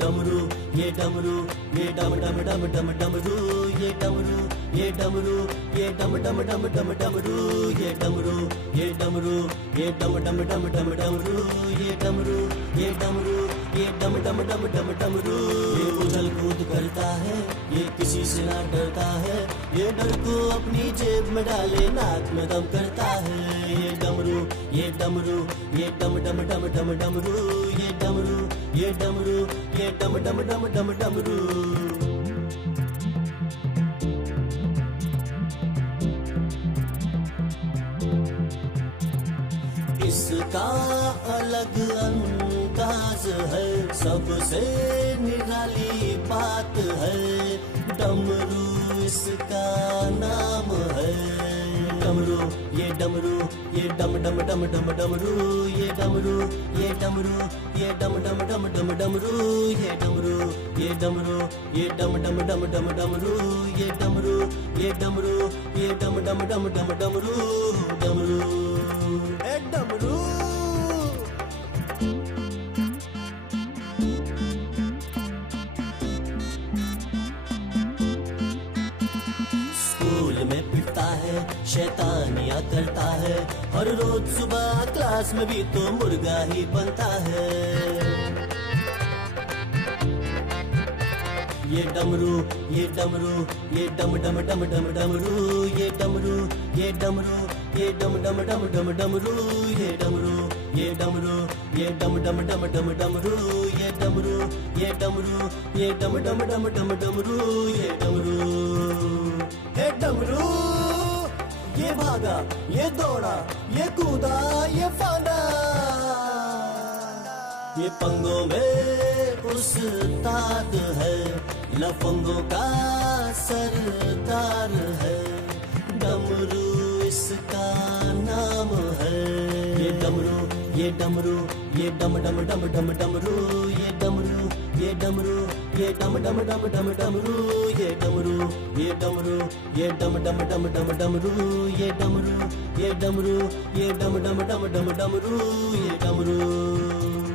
डमरू ये डमरू ये डम डम डम डम डमरू ये डमरू ये डमरू ये डम डम डम डम डमरू ये डमरू ये डमरू ये डम डम डम डम डमरू ये डमरू ये डमरू ये डम डम डम डम डमरू। ये उछल कूद करता है, ये किसी से ना डरता है, ये डर को अपनी जेब में डाले नाक में दम करता है। ये डमरू ये डमरू ये डम डम डम डम डमरू ये डमरू ये डमरू ये डम डम डम डम डमरू। इसका अलग अंदाज है, सबसे निराली बात है, डमरू इसका नाम है। डमरू ये डमरू ये डम डम डम डम डमरू ये डमरू ये डमरू ये डम डम डम डम डमरू ये डमरू ये डमरू ये डम डम डम डम डमरू ये डमरू ये डमरू ये डम डम डम डम डमरू। डमरू ए डमरू। स्कूल में पिटता है, शैतानियाँ करता है, हर रोज सुबह क्लास में भी तो मुर्गा ही बनता है। ये डमरू ये डमरू ये डम डम डम डम डमरू ये डमरू ये डमरू ये डम डम डम डम डमरू ये डमरू ये डमरू ये डम डम डम डम डमरू ये डमरू ये डमरू ये डम डम डम डम डमरू ये डमरू। हे डमरू ये भागा ये दौड़ा ये कूदा ये फांदा, ये पंगों में उस्ताद है, लफंगों का सरदार है, डमरू इसका नाम है। ये डमरू ये डमरू ये डम डम डम डम डमरू ये डमरू ये डमरू ये डम डम डम डम डमरू ये डमरू ये डमरू ये डम डम डम डम डमरू ये डमरू ये डमरू ये डम डम डम डम डमरू ये डमरू।